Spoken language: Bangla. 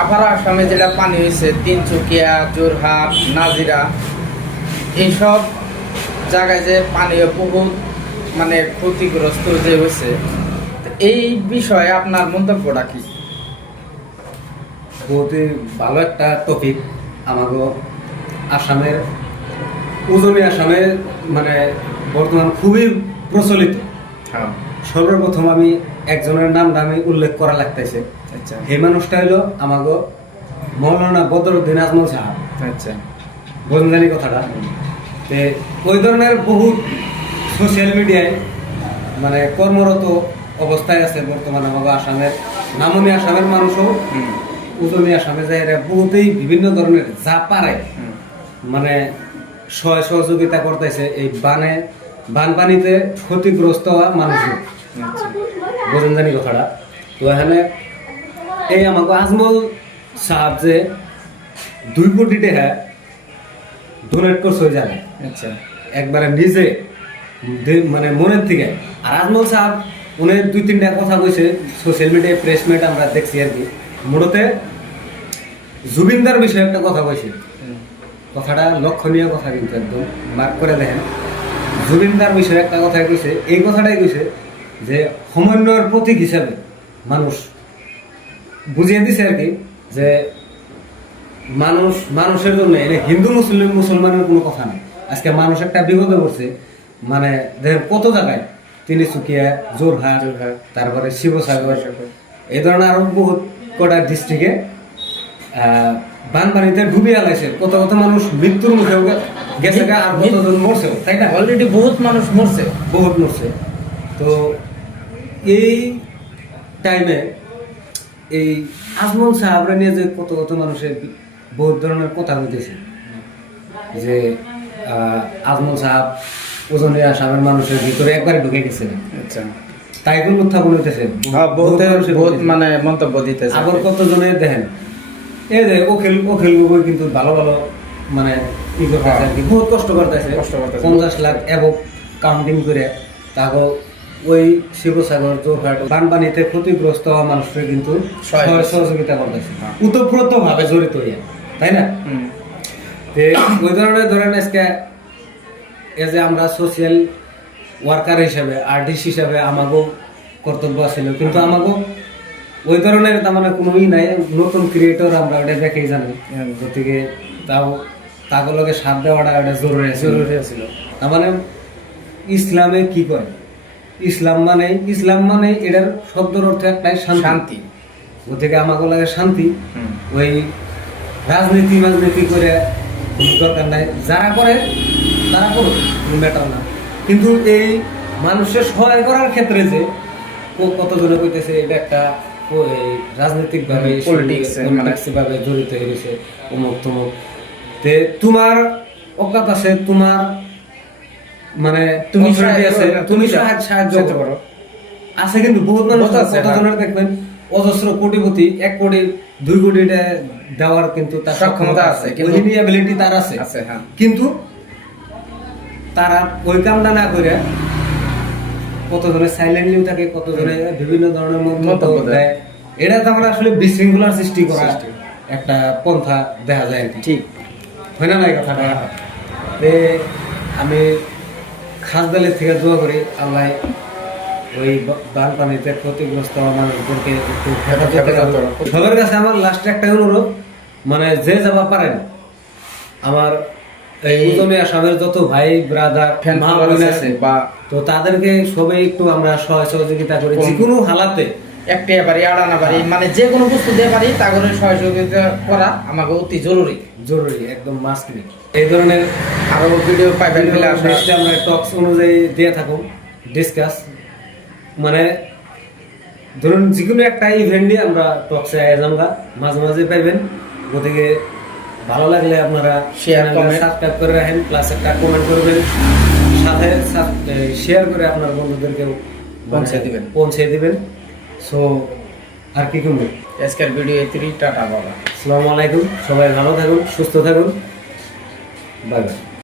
আপার আসামে যেটা পানি হয়েছে তিনচুকিয়া, যোরহাট, নাজিরা, এইসব জায়গায় যে পানীয় বহুত মানে ক্ষতিগ্রস্ত যে হয়েছে, এই বিষয়ে আপনার মন্তব্যটা কি? বহুতই ভালো একটা টপিক। আমাকে আসামের উজনি আসামে মানে বর্তমান খুবই প্রচলিত। হ্যাঁ, সর্বপ্রথম আমি একজনের নামটা আমি উল্লেখ করা লাগতেছে। আচ্ছা এই মানুষটা হলো আমাকে মৌলানা বদরুদ্দিন আজমল সাহেব। আচ্ছা, বোঝেন জানি কথাটা। তে ওই ধরনের বহুত সোশ্যাল মিডিয়ায় মানে কর্মরত অবস্থায় আছে বর্তমানে আমাকে আসামের নামনি আসামের মানুষও উজনি আসামে যায় বহুতেই বিভিন্ন ধরনের যা পারে মানে সহযোগিতা করতেছে এই বানপানিতে ক্ষতিগ্রস্ত হওয়া মানুষের। আচ্ছা বোঝেন জানি কথাটা। তো এখানে এই আমাকে আজমল সাহেব যে 2 কোটি টাকা ডোনেট করছে ওই জায়গায় আচ্ছা একবারে নিজে মানে মনের থেকে। আর আজমল সাহেব উনি 2-3টা কথা কইছে সোশ্যাল মিডিয়ায়, প্রেসমেট আমরা দেখছি আর কি। মূলতে জুবিনদার বিষয়ে একটা কথা কইছে, কথাটা লক্ষণীয় কথা, কিন্তু একদম মার্ক করে দেখেন। জুবিনদার বিষয়ে একটা কথাই কইছে, এই কথাটাই কইছে যে সমন্বয়ের প্রতীক হিসাবে মানুষ বুঝিয়ে দিছে আর কি, যে মানুষের জন্য এটা হিন্দু মুসলমানের কোনো কথা নেই। আজকে মানুষ একটা বিপদে পড়ছে, মানে দেখেন কত জায়গায় তিনিচুকিয়া, যোরহাট, তারপরে শিবসাগর, এই ধরনের আরো বহুত কটা ডিস্ট্রিক্টে বানপানিতে ডুবিয়ে আলাইছে। কত কত মানুষ মৃত্যুর মুখে গেছে, আর কতজন মরছে, তাই না? অলরেডি বহুত মানুষ মরছে। বহুত মরছে। তো এই টাইমে এই আজমল সাহেবরা নিয়ে যে কত কত মানুষের বহুত ধরনের কথা হইতেছে, যে আজমল সাহেব ওজনে আসামের মানুষের ভিতরে একবারে ঢুকে গেছে। আচ্ছা, তাই কোন উত্থাপন হইতেছে, বহুত মানে মন্তব্য দিতেছে। আবার কতজনের দেখেন এই যে অখিল গগৈ কিন্তু ভালো ভালো মানে ই করতেছে আর কি, বহুত কষ্ট করতেছে। 50 লাখ এবং কাউন্টিং করে তাকে ওই শিবসাগর, যোরহাট বানপানিতে ক্ষতিগ্রস্ত হওয়া মানুষকে কিন্তু সহযোগিতা করতেছে, উতপ্রোত ভাবে জড়িত হইয়া, তাই না? ওই ধরনের ধরেন আজকে এই যে আমরা সোশ্যাল ওয়ার্কার হিসাবে, আর্টিস্ট হিসাবে আমাকেও কর্তব্য ছিল, কিন্তু আমাকেও ওই ধরনের তার মানে কোনো ই নাই। নতুন ক্রিয়েটর আমরা ওটা দেখেই জানি, গতিকে তাও তাগুলোকে সাথ দেওয়াটা ওটা জরুরি ছিল। তার মানে ইসলামে কি কয়, ইসলাম মানে এটার শব্দের অর্থ একটাই শান্তি। গতিকে আমাকে লাগে শান্তি। ওই রাজনীতি করে কোনো দরকার নাই, যারা করে তারা করুক, কোনো ম্যাটার না। কিন্তু এই মানুষের সহায় করার ক্ষেত্রে যে কতজনে কইতেছে এটা একটা রাজনৈতিক ভাবে পলিটিক্স ভাবে জড়িত হয়েছে, অমুক তমুক। তোমার অকাত আছে, তোমার মানে তুমি সাহায্য করো আছে, কিন্তু বহুত মানুষ আছে কতজনের দেখবেন অজস্র কোটিপতি, 1 কোটি 2 কোটি দেওয়ার কিন্তু তার সক্ষমতা আছে, এবিলিটি তার আছে, কিন্তু তারা ওই কামটা না করে কতজনে সাইলেন্টলিও থাকে, কতজনে বিভিন্ন ধরনের মন্তব্য দেয়। এটা তো আমরা আসলে বিশৃঙ্খলার সৃষ্টি করা একটা পন্থা দেখা যায় আর কি, ঠিক হয় না? এই কথাটা আমি খাস দলের থেকে দোয়া করি আল্লাহ ওই বানপানিতে ক্ষতিগ্রস্ত মানুষদেরকে সবার কাছে আমার লাস্টে একটা অনুরোধ, মানে যে যাবা পারেন আমার এই উজনি আসামের যত ভাই ব্রাদার মা বোন আছে বা, তো তাদেরকে সবাই একটু আমরা সহযোগিতা করি, যে কোনো হালাতে একটা বাড়ি আড়ানা বাড়ি মানে যে কোনো বস্তু দিয়ে পারি তা করে সহযোগিতা করা আমাকে অতি জরুরি, একদম মাস্ট। এই ধরনের আরো ভিডিও পাইবেন বলে আমরা টক্স অনুযায়ী দিয়ে থাকুন, ডিসকাস মানে ধরুন যে কোনো একটা ইভেন্টে আমরা টক্সে আয়োজন মাঝে মাঝে পাইবেন। গতিকে ভালো লাগলে আপনারা সাবস্ক্রাইব করে রাখেন, প্লাস একটা কমেন্ট করবেন, সাথে শেয়ার করে আপনার বন্ধুদেরকেও পৌঁছে দিবেন। সো আর কি করবেন, আজকের ভিডিও টাটা বাবা, আসসালামু আলাইকুম। সবাই ভালো থাকুন, সুস্থ থাকুন, বাই বাই।